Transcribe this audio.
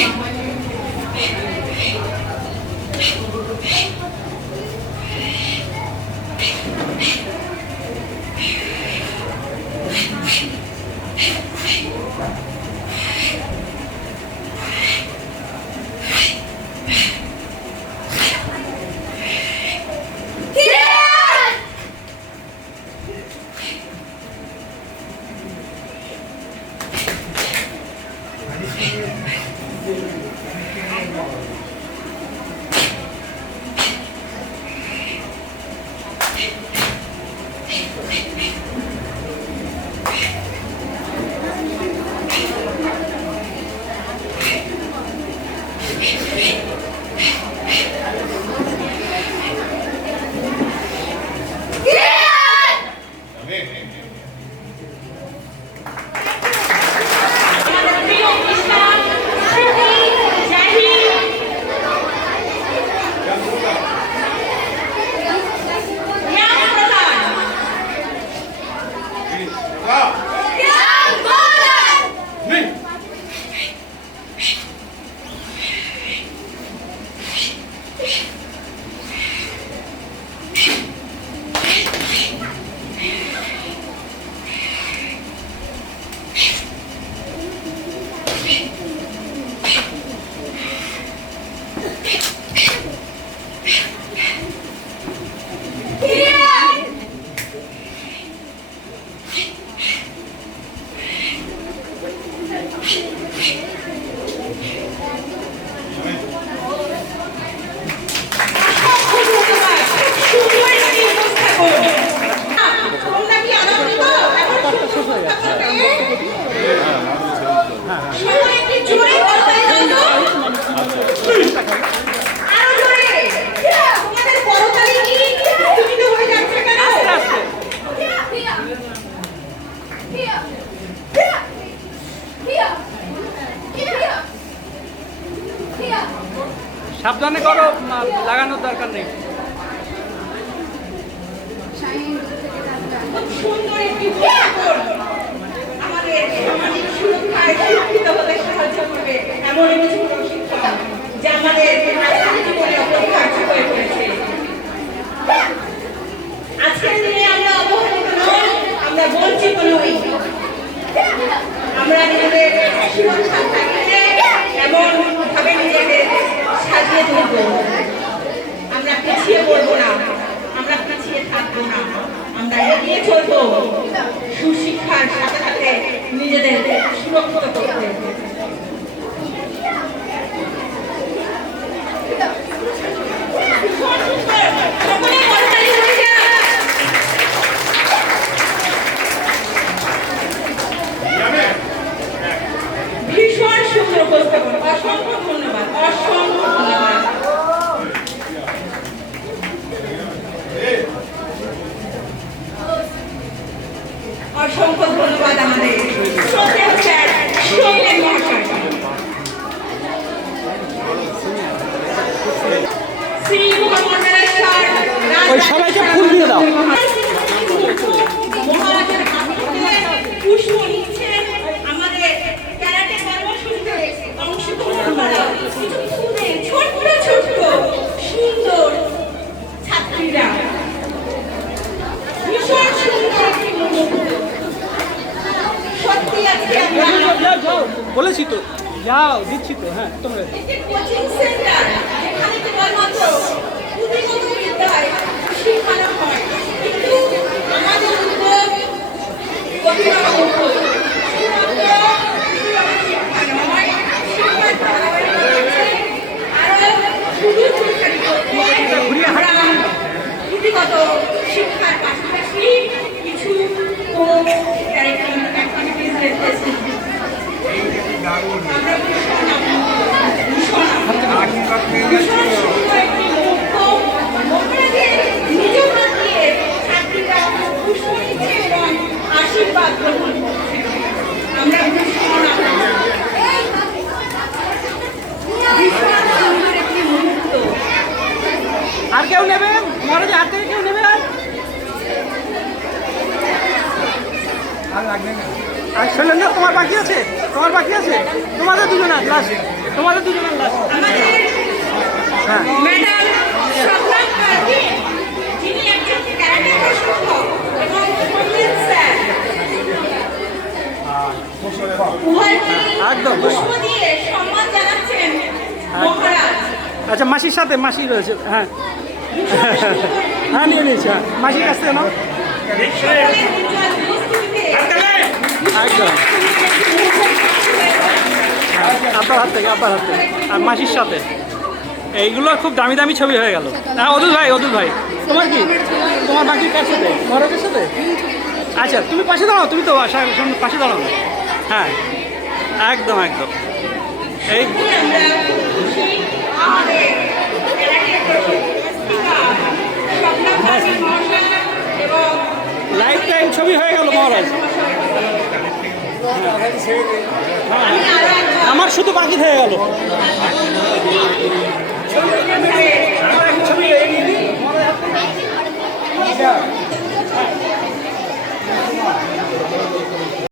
সাবধানে করো, লাগানোর দরকার নেই। আমাদের সামাজিক সুরক্ষায় শিক্ষিত হতে সাহায্য করবে এমন কিছু প্রশিক্ষণ যা আমাদের জীবনে অপরিহার্য হয়ে পড়েছে। আজকের দিনে আমরা অবহেলিত নই, আমরা বঞ্চিত নই। আমরা নিজেদের সুরক্ষার ক্ষেত্রে এমন ভাবে নিজেদের সাজিয়ে তুলব, আমরা পিছিয়ে পড়বো না, আমরা পিছিয়ে থাকবো না, আমরা এগিয়ে চলবো সুশিক্ষার সাথে সাথে নিজেদের সুরক্ষিত করতে। ভীষণ সুন্দর উপস্থাপন, অসংখ্য ধন্যবাদ, অসংখ্য ধন্যবাদ। অসংখ্য ধন্যবাদ আমাদের শ্রদ্ধেয় স্যার সৌমেন মহাশয়। শ্রী মহামন্ডলেশ্বর সবাইকে ফুল দিয়ে দাও। মহারাজের হাত থেকে পুষ্প নিচ্ছেন আমাদের ক্যারাটে কর্মসূচিতে অংশগ্রহণ করা কিছু খুদে ছোট্ট ছোট্ট সুন্দর ছাত্রীরা। ভীষণ সুন্দর একটি মুহূর্ত। সত্যি আজকে আমরা বলেছি তো, যাও, দিচ্ছি তো। হ্যাঁ, তোমরা একটি কোচিং সেন্টার যেখানে কেবলমাত্র পুঁথিগত বিদ্যায় শিক্ষানো হয়, কিন্তু আমাদের উদ্যোগ গভীরতা উদ্যোগ শিক্ষা নয়, শিক্ষার ধারাবাহিকতা আছে। আরো সুদূর প্রসারিত আমরা পুঁথিগত শিক্ষার পাশাপাশি কিছু ক্যারিকুলাম অ্যাক্টিভিটিস রেখেছি। আমরা ভীষণ সুন্দর একটি মুহূর্ত ওখানে নিজের হাত দিয়ে ছাত্রীরা পুষ্প নিচ্ছে এবং আশীর্বাদ গ্রহণ করছে। আমরা ভীষণ সুন্দর একটি মুহূর্ত। আর কেউ নেবে? মহারাজ আর থেকে কেউ নেবে? আর লাগবে না। আর শৈলেন্দ্র, তোমার বাকি আছে? তোমার আর বাকি আছে তোমাদের দুজনের লাস্ট তোমাদের দুজনের লাস্ট আমাদের হ্যাঁ ম্যাডাম স্বপ্না কাজী, যিনি একজন ক্যারাটে প্রশিক্ষক এবং সঙ্গীত স্যার, উভয়কে একদম। পুষ্প দিয়ে সম্মান জানাচ্ছেন মহারাজ। আচ্ছা মাসির সাথে মাসি রয়েছে হ্যাঁ হ্যাঁ নিয়ে নিয়েছি হ্যাঁ মাসির কাছ থেকে নাও সকলের উজ্জ্বল উপস্থিতিতে একদম আপনার হাত থেকে আর মাসির সাথে এইগুলো খুব দামি দামি ছবি হয়ে গেল। হ্যাঁ অদূর ভাই তোমার কি তোমার বাকি কার সাথে মহারাজের সাথে? আচ্ছা তুমি পাশে দাঁড়াও, তুমি তো পাশে দাঁড়াও না। হ্যাঁ একদম এই আমরা খুশি আমাদের ক্যারাটে প্রশিক্ষিকা স্বপ্না কাজী মহাশয় এবং লাইফ টাইম ছবি হয়ে গেল মহারাজ। আমি আরো একবার আমার শুধু বাকি হয়ে গেল।